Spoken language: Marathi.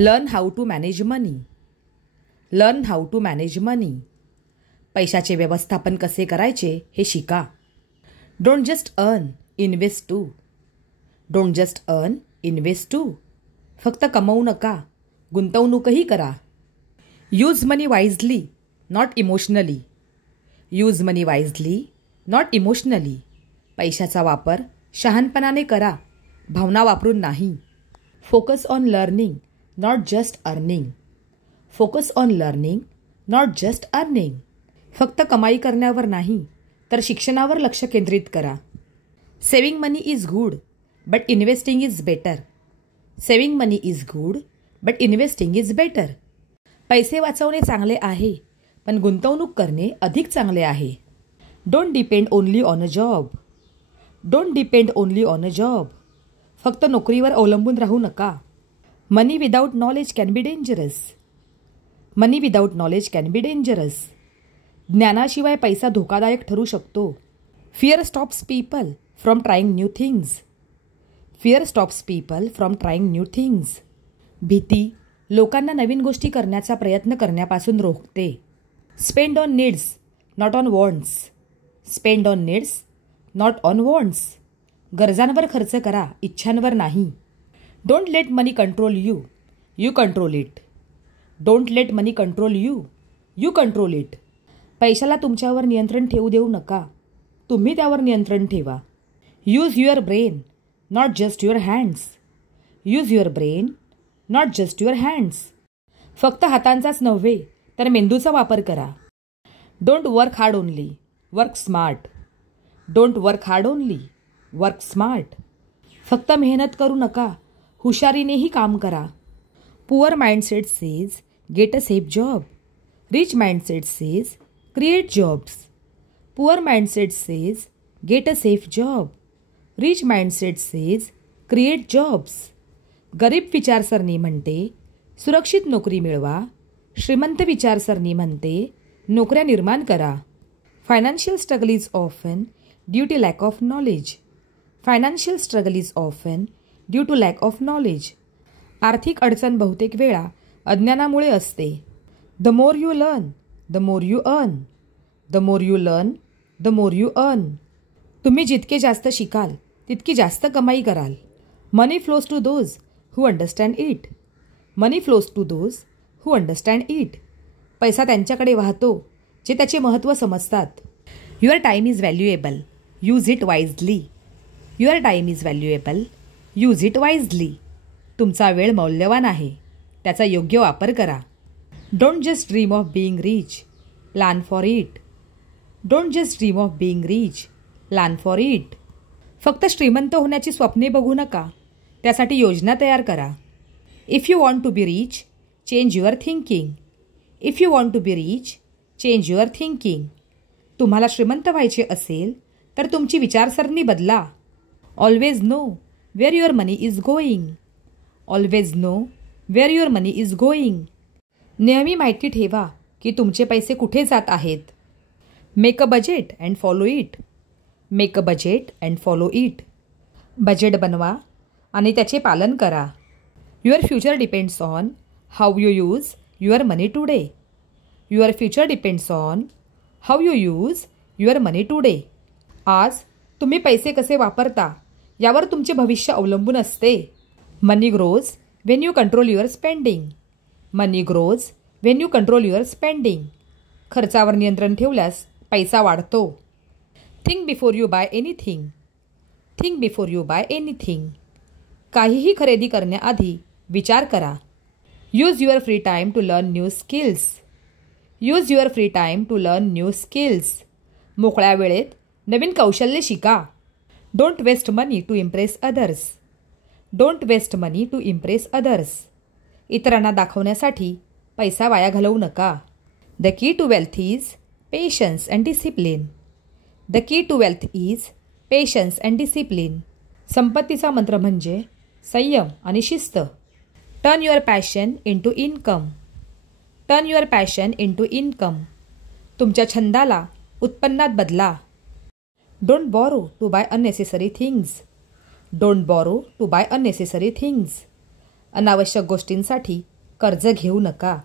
Learn how to manage money. Learn how to manage money. पैशाचे व्यवस्थापन कसे करायचे हे शिका. Don't just earn, invest too. Don't just earn, invest too. फक्त कमवू नका, गुंतवणूकही करा. Use money wisely, not emotionally. Use money wisely, not emotionally. पैशाचा वापर शहाणपणाने करा, भावना वापरून नाही. Focus on learning, not just earning. Focus on learning, not just earning. फक्त कमाई करण्यावर नाही, तर शिक्षणावर लक्ष केंद्रित करा. Saving money is good, but investing is better. Saving money is good, but investing is better. पैसे वाचवणे चांगले आहे, पण गुंतवणूक करणे अधिक चांगले आहे. Don't depend only on a job. Don't depend only on a job. फक्त नोकरीवर अवलंबून राहू नका. Money without knowledge can be dangerous. Money without knowledge can be dangerous. ज्ञानाशिवाय पैसा धोकादायक ठरू शकतो. Fear stops people from trying new things. Fear stops people from trying new things. भीती लोकांना नवीन गोष्टी करण्याचा प्रयत्न करण्यापासून रोखते. Spend on needs, not on wants. Spend on needs, not on wants. गरजांवर खर्च करा, इच्छांवर नाही. Don't let money control you, you control it. Don't let money control you, you control it. पैशाला तुमच्यावर नियंत्रण ठेवू देऊ नका, तुम्ही त्यावर नियंत्रण ठेवा. Use your brain, not just your hands. Use your brain, not just your hands. फक्त हातांचाच नव्हे, तर मेंदूचा वापर करा. Don't work hard only, work smart. Don't work hard only, work smart. फक्त मेहनत करू नका, हुशारीनेही काम करा. Poor mindset says get a safe job. Rich mindset says create jobs. Poor mindset says get a safe job. Rich mindset says create jobs. गरीब विचारसरणी म्हणते सुरक्षित नोकरी मिळवा. श्रीमंत विचारसरणी म्हणते नोकऱ्या निर्माण करा. Financial struggle is often due to lack of knowledge. Financial struggle is often due to lack of knowledge. आर्थिक अडचण बहुतेक वेळा अज्ञानामुळे असते. The more you learn, the more you earn. The more you learn, the more you earn. तुम्ही जितके जास्त शिकाल, तितकी जास्त कमाई कराल. Money flows to those who understand it. Money flows to those who understand it. पैसा त्यांच्याकडे वाहतो जे त्याचे महत्त्व समजतात. Your time is valuable, use it wisely. Your time is valuable, use it wisely. तुमचा वेळ मौल्यवान आहे, त्याचा योग्य वापर करा. Don't just dream of being rich, plan for it. Don't just dream of being rich, plan for it. फक्त श्रीमंत होण्याची स्वप्ने बघू नका, त्यासाठी योजना तयार करा. If you want to be rich, change your thinking. If you want to be rich, change your thinking. तुम्हाला श्रीमंत व्हायचे असेल तर तुमची विचारसरणी बदला. Always know where your money is going. Always know where your money is going. नेहमी माहिती ठेवा की तुमचे पैसे कुठे जात आहेत. Make a budget and follow it. Make a budget and follow it. Budget बनवा आणि त्याचे पालन करा. Your future depends on how you use your money today. Your future depends on how you use your money today. आज तुम्ही पैसे कसे वापरता यावर तुमचे भविष्य अवलंबून असते. Money grows when you control your spending. Money grows when you control your spending. खर्चावर नियंत्रण ठेवल्यास पैसा वाढतो. Think before you buy anything. Think before you buy anything. काहीही खरेदी करण्याआधी विचार करा. Use your free time to learn new skills. Use your free time to learn new skills. मोकळ्या वेळेत नवीन कौशल्य शिका. Don't waste money to impress others. Don't waste money to impress others. इतरांना दाखवण्यासाठी पैसा वाया घालवू नका. The key to wealth is patience and discipline. The key to wealth is patience and discipline. संपत्तीचा मंत्र म्हणजे संयम आणि शिस्त. Turn your passion into income. Turn your passion into income. तुमच्या छंदाला उत्पन्नात बदला. Don't borrow to buy unnecessary things. Don't borrow to buy unnecessary things. अनावश्यक गोष्टींसाठी कर्ज घेऊ नका.